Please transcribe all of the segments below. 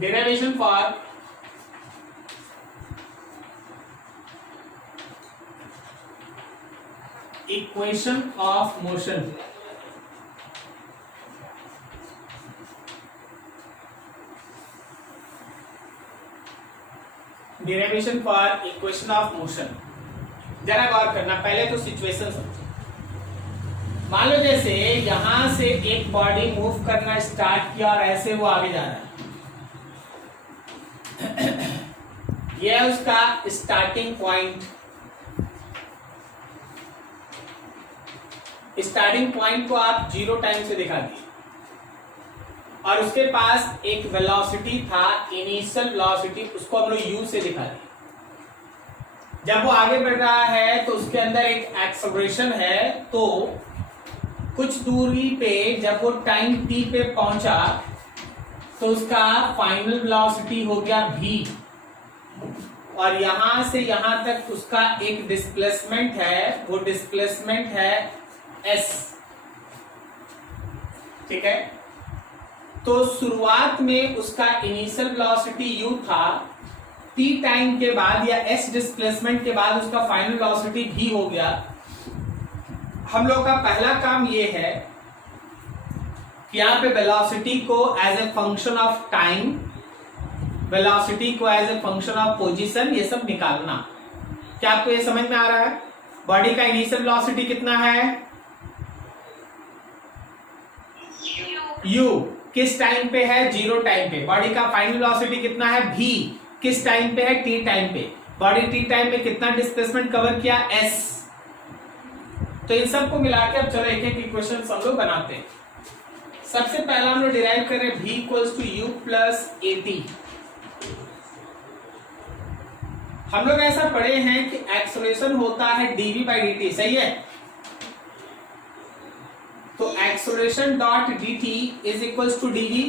derivation for equation of motion. Derivation for equation of motion. जरा गौर करना, पहले तो सिचुएशन समझो। मान लो जैसे यहां से एक बॉडी मूव करना स्टार्ट किया और ऐसे वो आगे जा रहा है। यह है उसका स्टार्टिंग पॉइंट। स्टार्टिंग पॉइंट को आप 0 टाइम से दिखा दिए और उसके पास एक वेलोसिटी था, इनिशियल वेलोसिटी, उसको हम लोग u से दिखा दिए। जब वो आगे बढ़ रहा है तो उसके अंदर एक एक्सेलरेशन है, तो कुछ दूरी पे जब वो टाइम t पे पहुंचा तो उसका फाइनल वेलोसिटी हो गया v, और यहां से यहां तक उसका एक डिस्प्लेसमेंट है, वो डिस्प्लेसमेंट है s। ठीक है, तो शुरुआत में उसका इनिशियल वेलोसिटी u था, t टाइम के बाद या s डिस्प्लेसमेंट के बाद उसका फाइनल वेलोसिटी v हो गया। हम लोग का पहला काम ये है कि यहाँ पे वेलोसिटी को as a function of time, velocity को as a function of position, ये सब निकालना। क्या आपको ये समझ में आ रहा है? बॉडी का इनिशियल वेलोसिटी कितना है? u किस टाइम पे है? 0 टाइम पे। बॉडी का फाइनल वेलोसिटी कितना है? v किस टाइम पे है? t टाइम पे। बॉडी t टाइम पे कितना डिस्प्लेसमेंट कवर किया? s। तो इन सब को मिला के अब चलो एक एक इक्वेशन हम लोग बनाते हैं। सबसे पहला हम लोग डिराइव कर रहे हैं v equals to u plus at। हम लोग ऐसा पढ़े हैं कि एक्सेलरेशन होता है dv बाई dt, सही है? तो acceleration dot dt is equals to dv,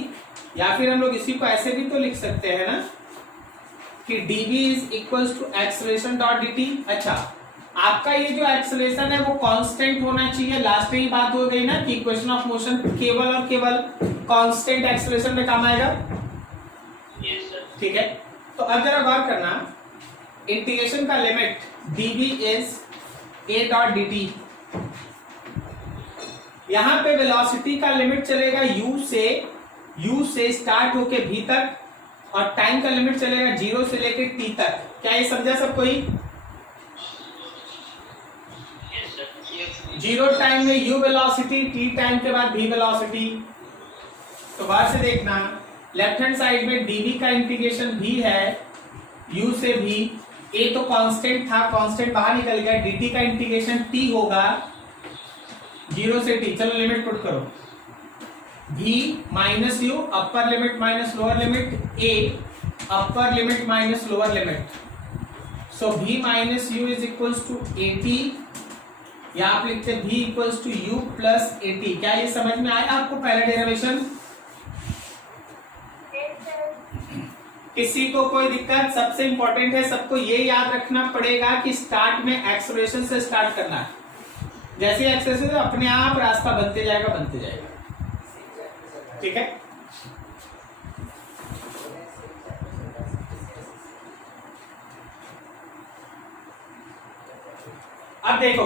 या फिर हम लोग इसी को ऐसे भी तो लिख सकते हैं ना कि dv is equals to acceleration dot dt। अच्छा, आपका ये जो एक्सेलरेशन है वो कांस्टेंट होना चाहिए। लास्ट में ही बात हो गई ना कि इक्वेशन ऑफ मोशन केवल और केवल कांस्टेंट एक्सेलरेशन में काम आएगा। ठीक है, तो अब जरा गौर करना, इंटीग्रेशन का limit dv is a dot dt। यहां पे वेलोसिटी का लिमिट चलेगा u से स्टार्ट होके v तक, और टाइम का लिमिट चलेगा 0 से लेके t तक। क्या ये समझा सब कोई? 0 टाइम में u वेलोसिटी, t टाइम के बाद v वेलोसिटी। तो बाहर से देखना, लेफ्ट हैंड साइड में dv का इंटीग्रेशन v है, u से v, a तो कांस्टेंट था, कांस्टेंट बाहर निकल गया, dt का इंटीग्रेशन t होगा 0 से t। चलो लिमिट पुट करो, v minus u, upper limit minus lower limit, a upper limit minus lower limit. So v minus u is equals to at, या आप लिखते v equals to u plus at। क्या ये समझ में आया आपको पहला डेरिवेशन? किसी को कोई दिक्कत? सबसे इंपॉर्टेंट है, सबको ये याद रखना पड़ेगा कि स्टार्ट में एक्सेलरेशन से स्टार्ट करना है। जैसे एक्सेलरेशन अपने आप रास्ता बनते जाएगा, बनते जाएगा। ठीक है, अब देखो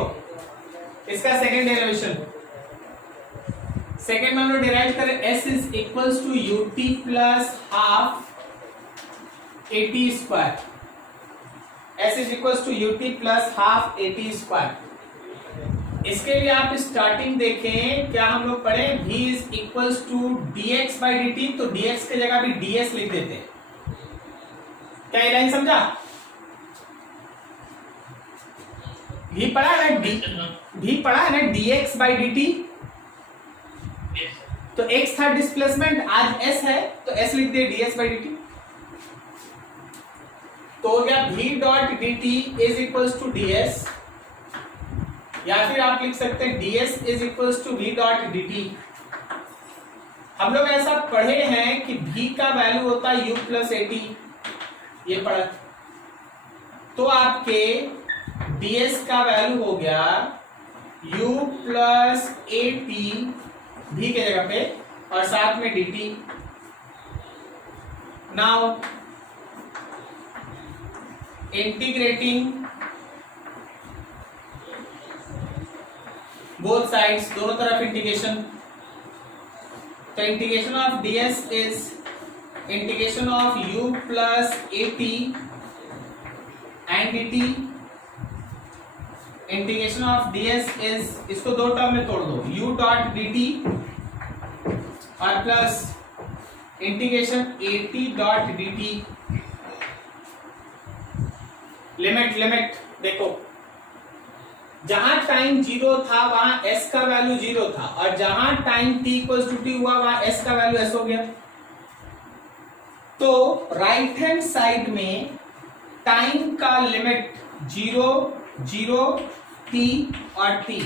इसका सेकेंड डेरिवेशन। सेकेंड में हम लोग डिराइव करें s is equals to ut plus half at square. s is equals to ut plus half at square. इसके लिए आप स्टार्टिंग देखें, क्या हम लोग पढ़े? v is equals to dx by dt, तो dx के जगह भी ds लिख देते हैं। क्या ये लाइन समझा? v पढ़ा है ना, v पढ़ा है ना dx बाई dt। तो x था डिस्प्लेसमेंट, आज s है तो s लिख दिए ds बाई dt। तो हो गया v dot dt is equals to ds, या फिर आप लिख सकते हैं ds is equals to v dot dt। हम लोग ऐसा पढ़े हैं कि v का वैल्यू होता है u प्लस at, ये पढ़ा। तो आपके ds का वैल्यू हो गया u प्लस at v के जगह पे, और साथ में dt। Now integrating both sides, दोनों तरफ इंटीग्रेशन, तो integration of ds is integration of u plus at and dt, integration of ds is, इसको दो टर्म में तोड़ दो, u डॉट dt और plus integration at dot dt। Limit देखो, जहां टाइम 0 था वहां s का वैल्यू 0 था, और जहां time t equals to t हुआ वहां s का वैल्यू s हो गया। तो राइट हैंड साइड में टाइम का लिमिट 0, 0, t और t,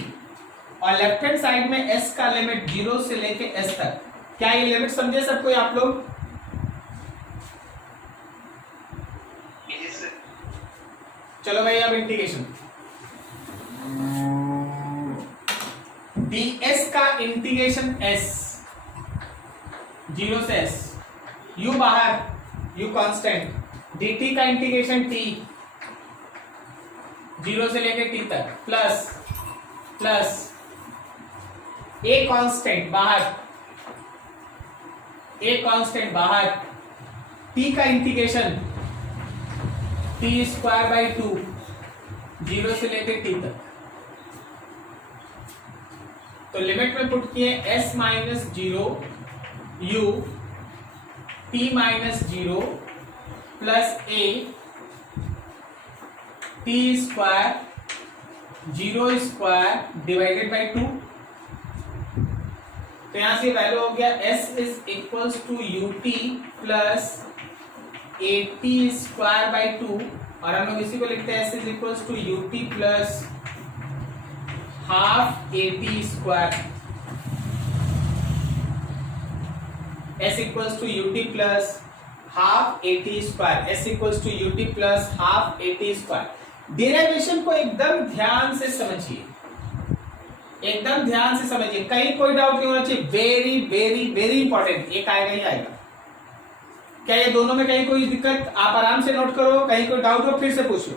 और लेफ्ट हैंड साइड में s का लिमिट 0 से लेके s तक। क्या ये लिमिट समझे सब कोई आप लोग? चलो भाई अब इंटीग्रेशन ds का इंटीग्रेशन s 0 से s, u बाहर, u कांस्टेंट, dt का इंटीग्रेशन t 0 से लेकर t तक, प्लस a कांस्टेंट बाहर, t का इंटीग्रेशन t स्क्वायर बाई 2 0 से लेकर t तक। तो लिमिट में पुट किए s minus 0 u t minus 0 plus a t square 0 square divided by 2। तो यहां से वैल्यू हो गया s is equals to ut plus at square by 2, और हम लोग इसी को लिखते हैं s is equals to ut plus half at square, s equals to ut plus half at square, s equals to ut plus half at square. Derivation को एकदम ध्यान से समझिए, एकदम ध्यान से समझिए, कहीं कोई डाउट नहीं होना चाहिए। वेरी वेरी वेरी इंपॉर्टेंट, एक आएगा ही आएगा। क्या ये दोनों में कहीं कोई दिक्कत? आप आराम से नोट करो, कहीं कोई डाउट हो फिर से पूछ लो।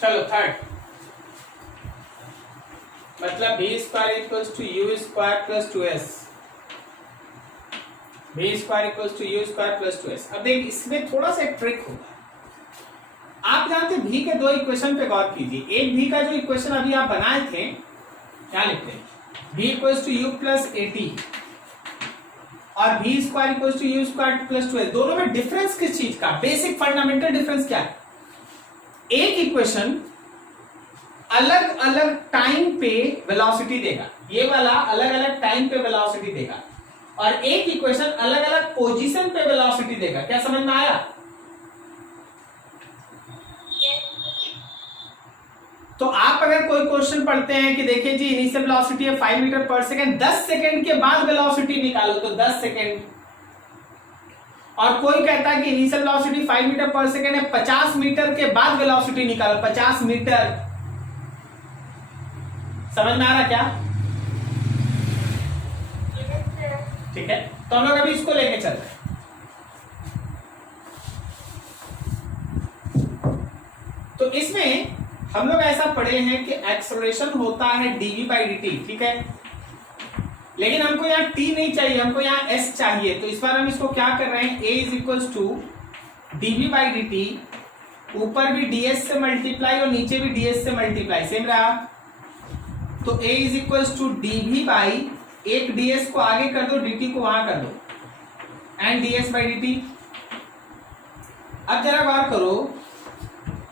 चलो थर्ड, मतलब v square equals to u square plus 2s, v square equals to u square plus 2s। अब देख, इसमें थोड़ा सा एक ट्रिक होगा। आप जानते हैं v के दो इक्वेशन पे गौर कीजिए। एक v का जो इक्वेशन अभी आप बनाए थे, क्या लिखते हैं, v equals to u plus at और v square equals to u square plus 2s। दोनों में डिफरेंस किस चीज का? बेसिक फंडामेंटल डिफरेंस क्या है? एक इक्वेशन अलग अलग टाइम पे वेलोसिटी देगा, ये वाला अलग अलग टाइम पे वेलोसिटी देगा, और एक इक्वेशन अलग अलग पोजीशन पे वेलोसिटी देगा। क्या समझ में आया? तो आप अगर कोई क्वेश्चन पढ़ते हैं कि देखिए जी इनिशियल वेलोसिटी है 5 मीटर पर सेकंड, 10 सेकंड के बाद वेलोसिटी निकालो, तो 10 सेकंड। और कोई कहता है कि इनिशियल वेलोसिटी 5 मीटर पर सेकंड है, 50 मीटर के बाद वेलोसिटी निकालो, 50 मीटर। समझ में आ रहा क्या? ठीक है, तो हम लोग अभी इसको लेके चल रहे हैं। तो इसमें हम लोग ऐसा पढ़े हैं कि एक्सेलरेशन होता है dv बाई dt, ठीक है, लेकिन हमको यहाँ t नहीं चाहिए, हमको यहाँ s चाहिए। तो इस बार हम इसको क्या कर रहे हैं, a is equals to dv by dt, ऊपर भी ds से मल्टीप्लाई और नीचे भी ds से मल्टीप्लाई, सेम रहा। तो a is equals to dv by, एक ds को आगे कर दो, dt को वहां कर दो, एंड ds बाई dt। अब जरा गौर करो,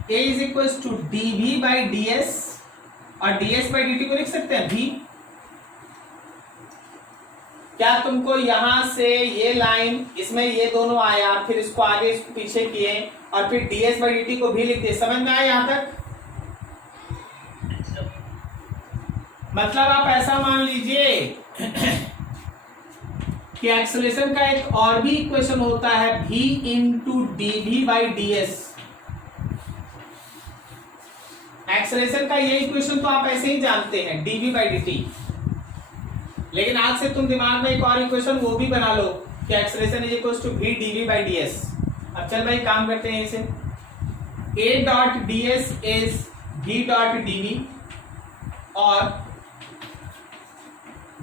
a is equals to dv by ds, और ds बाई dt को लिख सकते हैं v। क्या तुमको यहां से ये लाइन, इसमें ये दोनों आया, फिर इसको आगे इसको पीछे किए, और फिर ds बाई dt को भी लिख दिए, समझ में आया यहां तक? मतलब आप ऐसा मान लीजिए कि एक्सेलरेशन का एक और भी इक्वेशन होता है, v into dv by ds, acceleration का ये इक्वेशन तो आप ऐसे ही जानते हैं, dv बाई dt। लेकिन आज से तुम दिमाग में एक और इक्वेशन वो भी बना लो कि acceleration is equal to v dv by ds। अब चल भाई काम करते हैं इसे। a dot ds is v dot dv और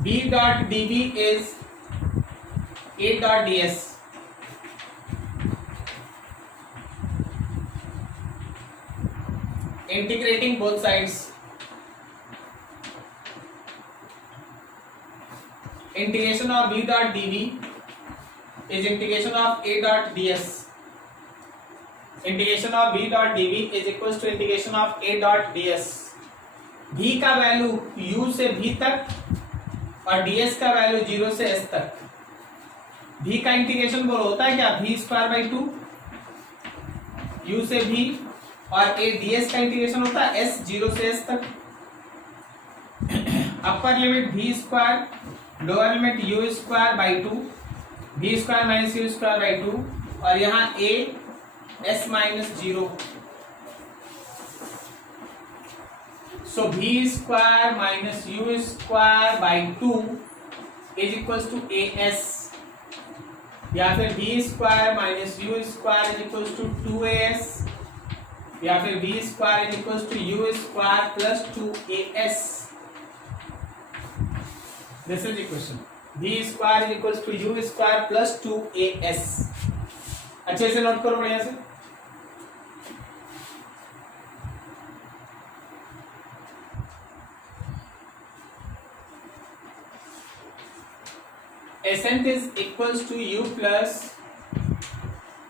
v dot dv is a dot ds। Integrating both sides, integration of v dot dv is integration of a dot ds। integration of v dot dv is equals to integration of a dot ds। v का value u से v तक और ds का value 0 से s तक। v का integration बोलो होता है क्या, v स्क्वायर बाई 2 u से v, और a ds का इंटीग्रेशन होता है s 0 से s तक। Upper limit v square, lower limit u square by 2, v square minus u square by 2, और यहाँ a s minus 0। So v square minus u square by 2 is equals to a s, या फिर v square minus u square is equals to 2as, या फिर v square is equals to u square plus 2as। This is equation v square is equals to u square plus 2as। अच्छे से note करो बढ़िया से। Ascent is equals to u plus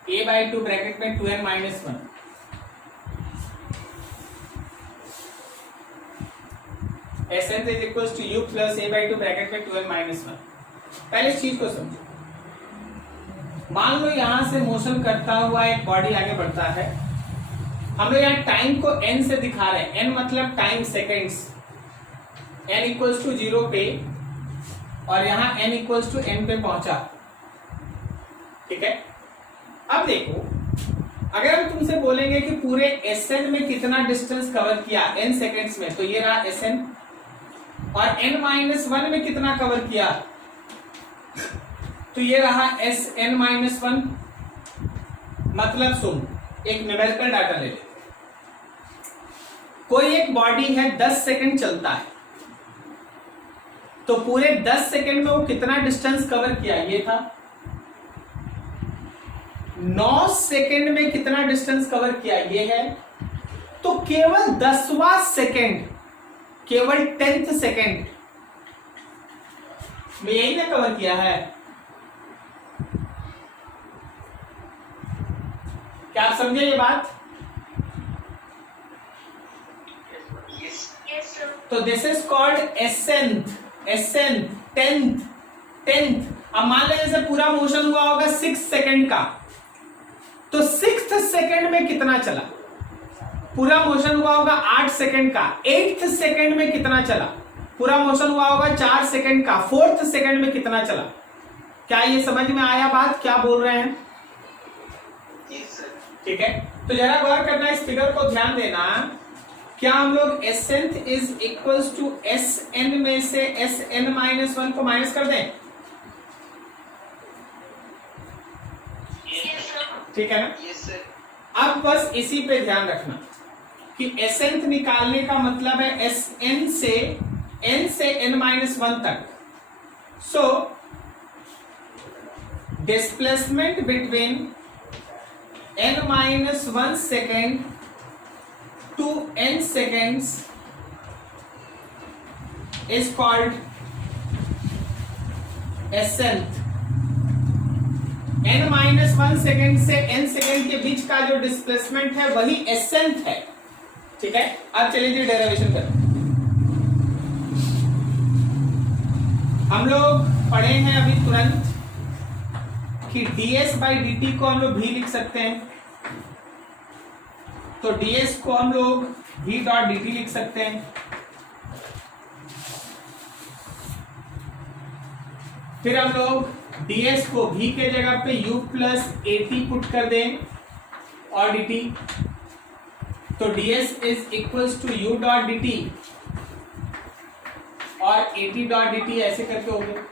a by 2 bracket में 2n minus 1। Ascent is equals to u plus a by 2 bracket में 2n minus 1। पहले इस चीज को समझो। मान लो यहां से मोशन करता हुआ एक बॉडी आगे बढ़ता है, हम लोग यहाँ टाइम को n से दिखा रहे हैं, n मतलब time seconds, n equals to 0 पे, और यहाँ n इक्वल्स टू n पे पहुंचा। ठीक है, अब देखो अगर हम तुमसे बोलेंगे कि पूरे Sn में कितना डिस्टेंस कवर किया n सेकेंड्स में, तो ये रहा Sn, और n माइनस 1 में कितना कवर किया, तो ये रहा Sn माइनस 1। मतलब सुन, एक न्यूमेरिकल डाटा ले ले। कोई एक बॉडी है 10 सेकंड चलता है, तो पूरे 10 सेकंड में वो कितना डिस्टेंस कवर किया, ये था। 9 सेकंड में कितना डिस्टेंस कवर किया, ये है। तो केवल 10वां सेकंड, केवल 10th सेकंड में यही ना कवर किया है। क्या आप समझे ये बात? तो दिस इज कॉल्ड एसेंथ, टेंथ। अब मान लीजिए जैसे पूरा मोशन हुआ होगा 6 सेकंड का, तो 6th सेकंड में कितना चला? पूरा मोशन हुआ होगा 8 सेकंड का, 8th सेकंड में कितना चला? पूरा मोशन हुआ होगा 4 सेकंड का, 4th सेकंड में कितना चला? क्या ये समझ में आया बात, क्या बोल रहे हैं? ठीक है, तो जरा गौर करना, इस फिगर को ध्यान देना। क्या हम लोग S nth is equals to S N में से एस एन माइनस 1 को माइनस कर दें? ठीक है ना? अब बस इसी पे ध्यान रखना कि एसेंथ निकालने का मतलब है एस एन से एन माइनस 1 तक। So displacement between n minus 1 second to n seconds is called ascent। n minus 1 second से n second के बीच का जो डिस्प्लेसमेंट है वही ascent है। ठीक है, अब चलिए जी डेरिवेशन करें। हम लोग पढ़े हैं अभी तुरंत कि ds by dt को हम लोग v लिख सकते हैं, तो ds को हम लोग v डॉट dt लिख सकते हैं। फिर हम लोग ds को v के जगह पे u प्लस at पुट कर दें और dt। तो ds is equals to u dot D T और at डॉट डी टी ऐसे करके हो गया।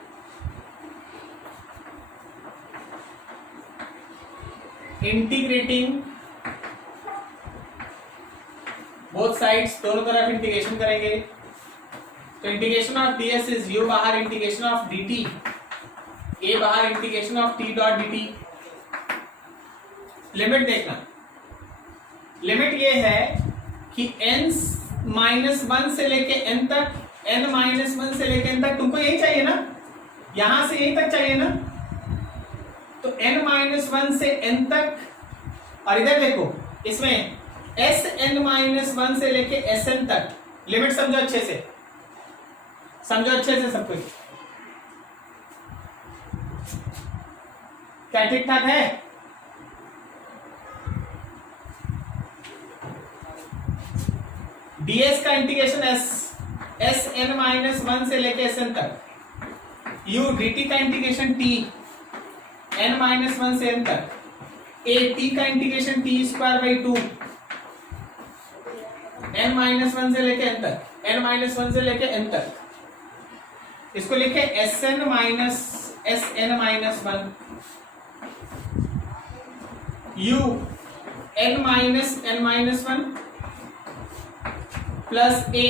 इंटीग्रेटिंग बोथ साइड्स, दोनों तरफ इंटीग्रेशन करेंगे। तो integration of ds is u बाहर इंटीग्रेशन ऑफ dt, a बाहर integration of t dot dt। Limit देखना, लिमिट ये है कि n -1 से लेके n तक, n -1 से लेके n तक तुमको यही चाहिए ना, यहां से यही तक चाहिए ना। तो n -1 से n तक, और इधर देखो इसमें Sn-1 से लेके Sn तक। लिमिट समझो अच्छे से, समझो अच्छे से सब कुछ। क्या ठीक ठाक है? ds का इंटीग्रेशन Sn-1 से लेके Sn तक, u dt का इंटीग्रेशन t n-1 से n तक, at का integration t square by 2 n-1 से लेके n तक, n-1 से लेके n तक। इसको लिखे Sn -1 u n-1 plus a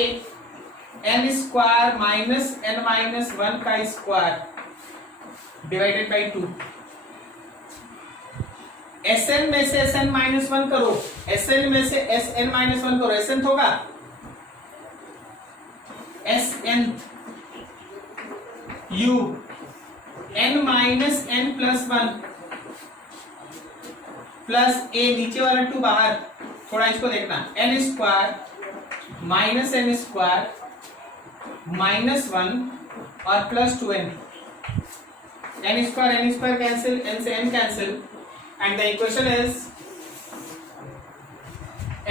n square minus n-1 का स्क्वायर डिवाइडेड बाई 2। Sn में से Sn-1 करो, Sn में से Sn-1 करो, Sn होगा Sn u n-n plus 1 plus a, नीचे वाला 2 बाहर, थोड़ा इसको देखना, n square minus n square -1 और plus 2n, n square cancel, n से n cancel, and the equation is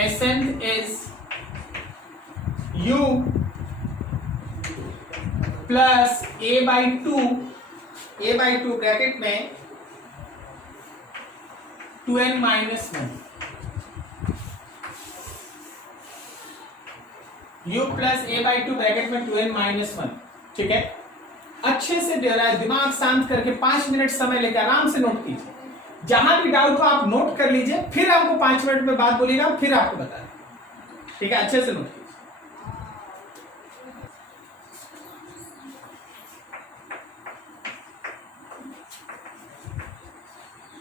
Sn is u plus a by 2 bracket में 2n minus 1, u plus a by 2 bracket में 2n minus 1। ठीक है, अच्छे से दिमाग शांत करके 5 मिनट समय लेकर आराम से नोट कीजिए। जहां भी डाउट हो आप नोट कर लीजिए, फिर आपको 5 मिनट में बात बोलिएगा, फिर आपको बता। ठीक है, अच्छे से नोट कीजिए।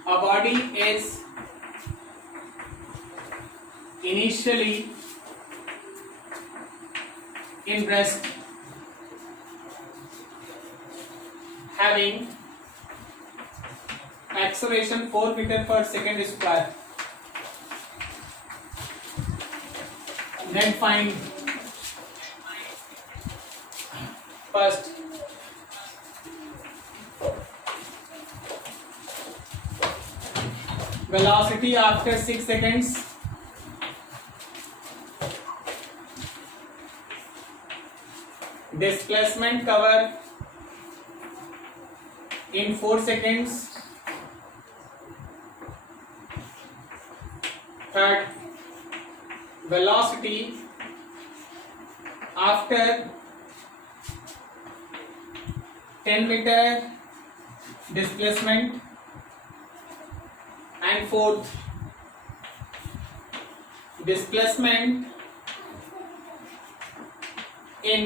A body is initially in rest, having acceleration 4 meter per second square. Then find first velocity after 6 seconds, displacement cover in 4 seconds, third velocity after 10 meter displacement, and fourth displacement in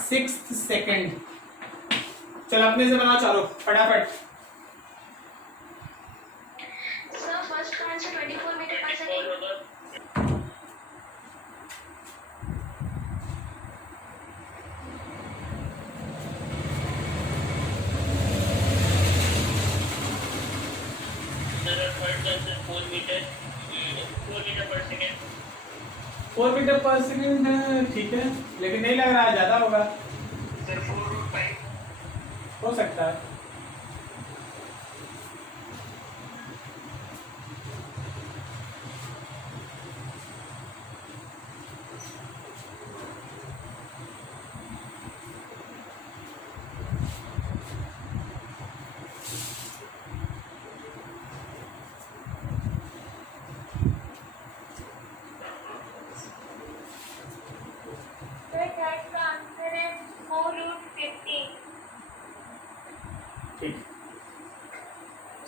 6th second। चलो अपने से बनाओ, चालो फटाफट। Sir first का answer 24 meter पर second. Four metre per second है, ठीक है, लेकिन नहीं लग रहा है, ज्यादा होगा। सर 4.5 हो सकता है।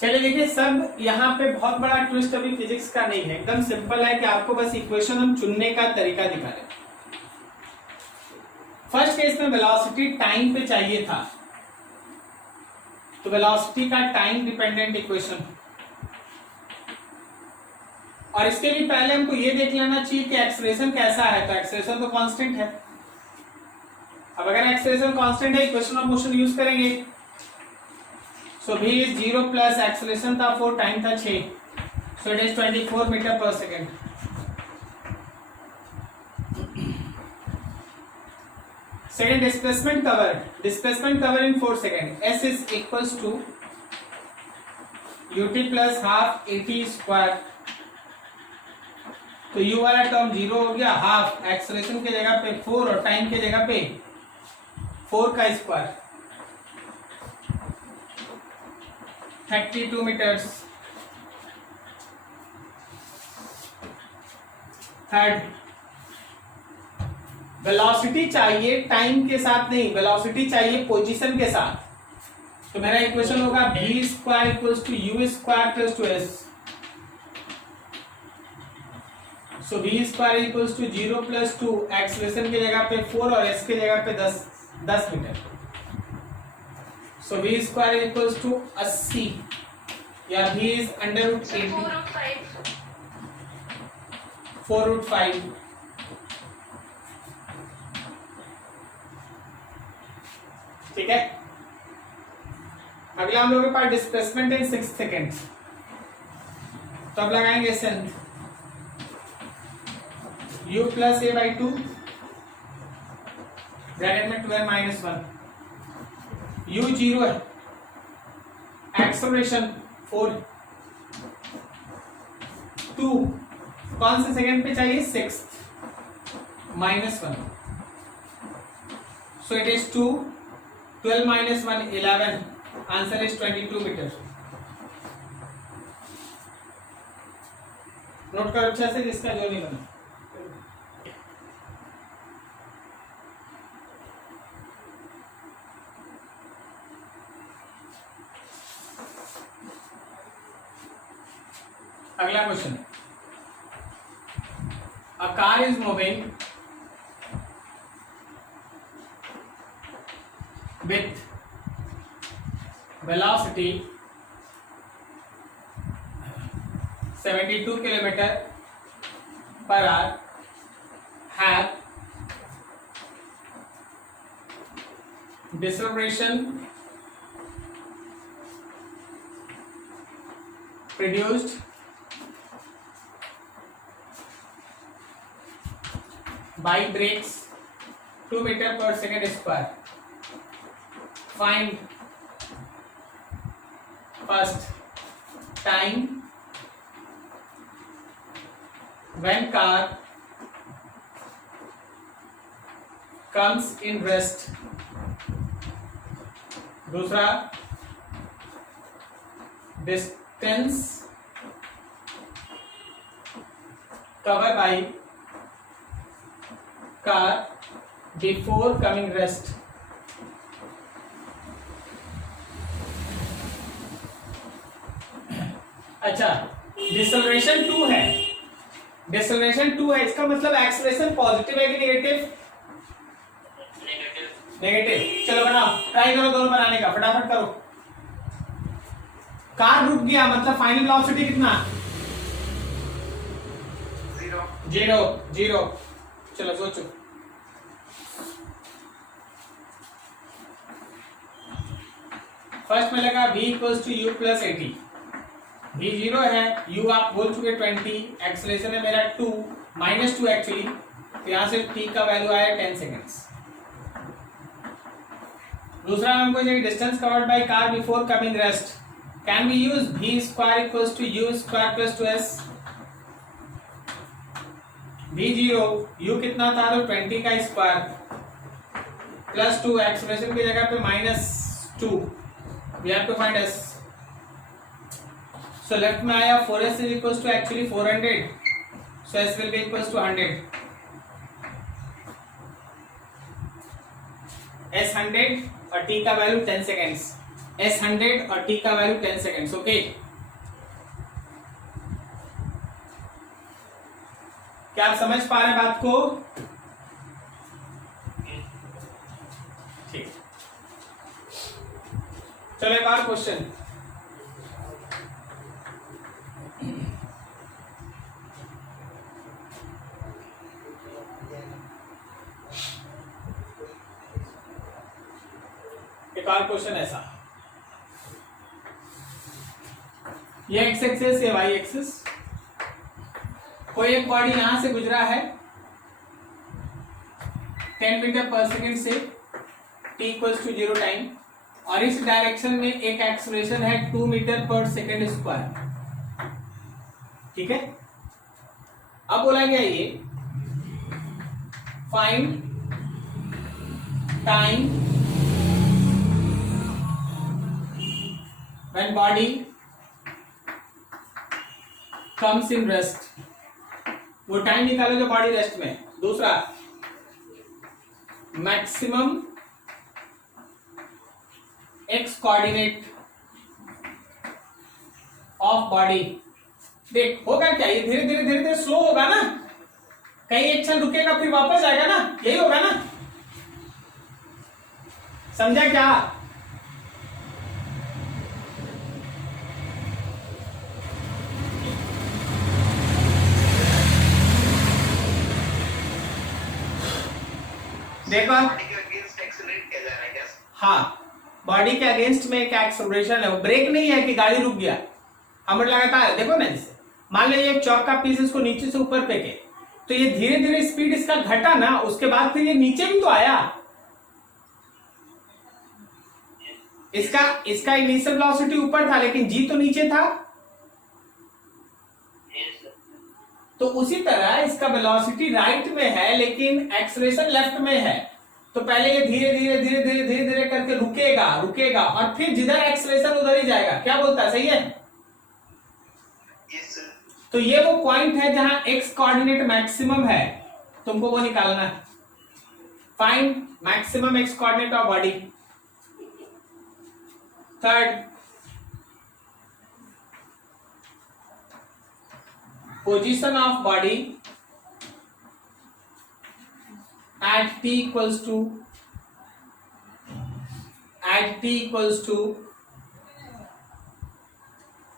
चलिए देखिए, सब यहाँ पे बहुत बड़ा ट्विस्ट अभी फिजिक्स का नहीं है, एकदम सिंपल है कि आपको बस इक्वेशन हम चुनने का तरीका दिखा रहे हैं। फर्स्ट केस में वेलोसिटी टाइम पे चाहिए था, तो वेलोसिटी का टाइम डिपेंडेंट इक्वेशन, और इसके भी पहले हमको ये देख लेना चाहिए कि एक्सेलरेशन कैसा है। तो एक्सेलरेशन तो कांस्टेंट है। अब अगर एक्सेलरेशन कांस्टेंट है, इक्वेशन ऑफ मोशन यूज करेंगे। So v is 0 plus acceleration था 4, टाइम था 6, so it is 24 meter per second. Second displacement cover in 4 second. s is equals to ut plus half at square. तो u वाला term 0 हो गया, half acceleration के जगह पे 4 और टाइम के जगह पे 4 का स्क्वायर, 32 मीटर्स। थर्ड, वेलोसिटी चाहिए टाइम के साथ नहीं, वेलोसिटी चाहिए पोजीशन के साथ। तो मेरा इक्वेशन होगा v square equals to u square plus 2s। So v square equals to 0 plus 2, acceleration की जगह पे 4 और s की जगह पे 10 meter. So v square equals to 80, या v is under root 80, 4 root 5। ठीक है, अगला हम लोगों के पास डिस्प्लेसमेंट इन 6 सेकेंड। तो अब लगाएंगे सन u plus a by 2 bracket में 12 माइनस 1। u 0 है, एक्सेलरेशन 4, 2 कौन से सेकेंड पे चाहिए, 6 minus 1। So it is 2, 12 minus 1 11, answer is 22 meter. Note करो अच्छा से, जिसका जो नहीं बना। अगला question, a car is moving with velocity 72 kilometer per hour, have deceleration produced by brakes 2 meter per second square. Find first time when car comes in rest. दूसरा, distance covered by car before coming rest. अच्छा, डिसलेरेशन 2 है, डिसलेरेशन 2 है, इसका मतलब acceleration positive है कि negative? Negative. चलो बनाओ, ट्राई करो दोनों बनाने का, फटाफट करो। कार रुक गया मतलब फाइनल वेलोसिटी कितना? 0। चलो सोचो। फर्स्ट में लगा v equals to u plus 80। v 0 है, u आप बोल चुके 20, एक्सेलरेशन है मेरा 2 माइनस 2 एक्चुअली, तो यहां से t का वैल्यू आया 10 सेकेंड्स। दूसरा हमको चाहिए distance covered by car before coming rest. Can we use v square equals to u square plus 2s। v 0, u कितना था तो 20 का स्क्वायर प्लस 2, एक्सेलरेशन की जगह पे minus 2, we have to find s। So left में आया 4s is equals to actually 400, so s will be equals to 100, s 100 और t का वैल्यू 10 सेकेंड्स। S 100 और t का वैल्यू 10 सेकेंड्स। ओके, क्या आप समझ पा रहे हैं बात को? ठीक, चलो एक और क्वेश्चन। एक और क्वेश्चन ऐसा, ये एक्स एक्सिस, ये वाई एक्सिस, कोई एक बॉडी यहां से गुजरा है 10 मीटर पर सेकेंड से t इक्वल्स टू 0 टाइम, और इस डायरेक्शन में एक एक्सेलरेशन है 2 मीटर पर सेकेंड स्क्वायर। ठीक है, अब बोला गया ये find time when body comes in rest, वो टाइम निकालो जो बॉडी रेस्ट में। दूसरा, maximum x coordinate of body. देख होगा क्या, ये धीरे धीरे धीरे धीरे स्लो होगा ना, कहीं एक क्षण रुकेगा फिर वापस आएगा ना, यही होगा ना, समझा क्या? देखो, हाँ, बॉडी के अगेंस्ट में एक एक्सेलरेशन है, वो ब्रेक नहीं है कि गाड़ी रुक गया, हम लगातार। देखो ना, जैसे मान लो ये चौक का पीस इसको नीचे से ऊपर फेंके, तो ये धीरे धीरे स्पीड इसका घटा ना, उसके बाद फिर ये नीचे भी तो आया। इसका इनिशियल वेलोसिटी ऊपर था लेकिन जी तो नीचे था, तो उसी तरह इसका वेलोसिटी राइट में है लेकिन एक्सेलरेशन लेफ्ट में है। तो पहले ये धीरे धीरे धीरे धीरे धीरे धीरे करके रुकेगा रुकेगा और फिर जिधर एक्सेलरेशन उधर ही जाएगा। क्या बोलता है, सही है? yes, तो ये वो पॉइंट है जहां एक्स कोऑर्डिनेट मैक्सिमम है, तुमको वो निकालना है। Find maximum x coordinate of body. Third, position of body at t equals to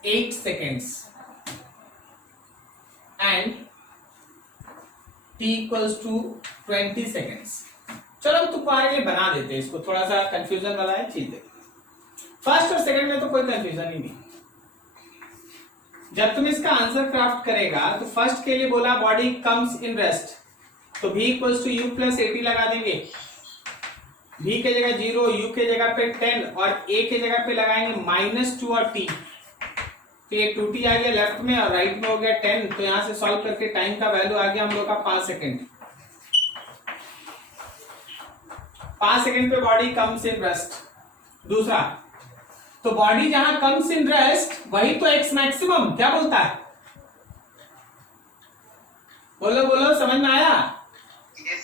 8 seconds and t equals to 20 seconds। चलो हम तुम्हारे लिए बना देते हैं इसको, थोड़ा सा कंफ्यूजन वाला है चीज है। फर्स्ट और सेकंड में तो कोई कंफ्यूजन ही नहीं। जब तुम इसका आंसर क्राफ्ट करेगा तो फर्स्ट के लिए बोला बॉडी कम्स इन रेस्ट, तो v equals to u plus 80 लगा देंगे। v के जगह 0, u के जगह पे 10 और a के जगह पे लगाएंगे -2 और t। तो ये 2t आ गया लेफ्ट में और राइट में हो गया 10। तो यहां से सॉल्व करके टाइम का वैल्यू आ गया हम लोग का 5 सेकेंड। 5 सेकेंड पे बॉडी कम्स इन रेस्ट। दूसरा, तो बॉडी जहां कम्स इन रेस्ट वही तो एक्स मैक्सिमम। क्या बोलता है, बोलो बोलो, समझ में आया? yes,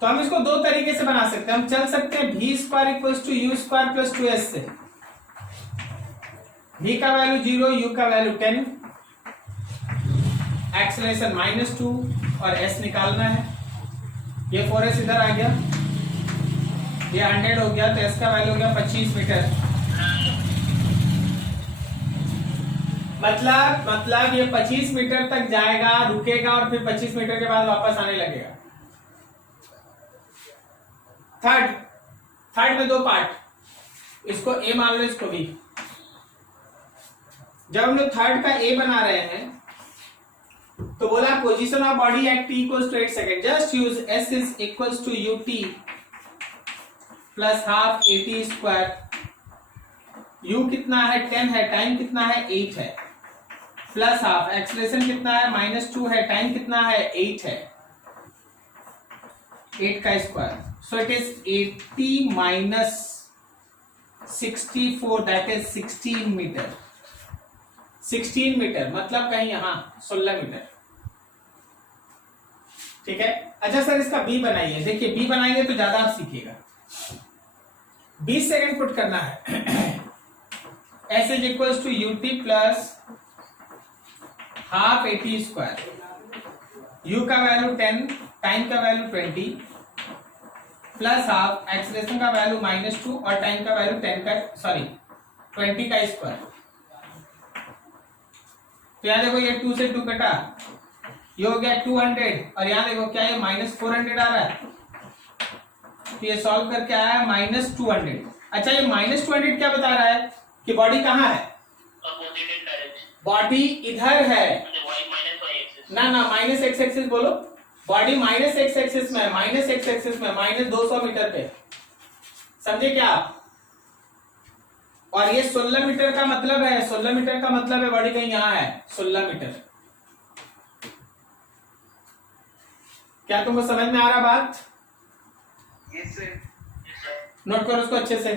तो हम इसको दो तरीके से बना सकते हैं। हम चल सकते हैं v square equals to u square plus 2s से। v का वैल्यू 0, u का वैल्यू 10, एक्सेलरेशन -2 और s निकालना है। ये 4s इधर आ गया, ये 100 हो गया, तो s का वैल्यू हो गया 25 मीटर। मतलब ये 25 मीटर तक जाएगा, रुकेगा और फिर 25 मीटर के बाद वापस आने लगेगा। थर्ड में दो पार्ट, इसको a मान लो, इसको b। जब हम लोग थर्ड का a बना रहे हैं तो बोला position of body at t equals to 8 सेकेंड। Just use s is equals to ut plus half at square. u कितना है, 10 है, टाइम कितना है, 8 है, प्लस हाफ एक्सेलरेशन कितना है, -2 है, टाइम कितना है, 8 है, 8 का square. So it is 80 minus 64, that is 16 meter. 16 meter मतलब कहीं यहां 16 मीटर। ठीक है, अच्छा सर इसका बी बनाइए। देखिए बी बनाएंगे तो ज्यादा आप सीखिएगा। 20 सेकंड पुट करना है। S is equal to ut plus half at square, u का वैल्यू 10, टाइम का वैल्यू 20 प्लस हाफ, एक्सलेशन का वैल्यू -2 और टाइम का वैल्यू 10 का 20 का स्क्वायर। तो यहाँ देखो ये 2 से 2 कटा, ये हो गया 200 और यहाँ देखो क्या ये -400 आ रहा है, तो ये सॉल्व करके आया है -200। अच्छा ये -200 क्या बता रहा है कि बॉडी कहाँ है? बॉडी इधर है ना, माइनस एक्स एक्सिस बोलो, बॉडी माइनस एक्स एक्सिस में, माइनस एक्स एक्सिस में -200 मीटर पे, समझे क्या? और ये 16 मीटर का मतलब है, 16 मीटर का मतलब है बॉडी कहीं यहाँ है 16 मीटर। क्या तुमको समझ में आ रहा बात? Yes sir. नोट करो उसको अच्छे से।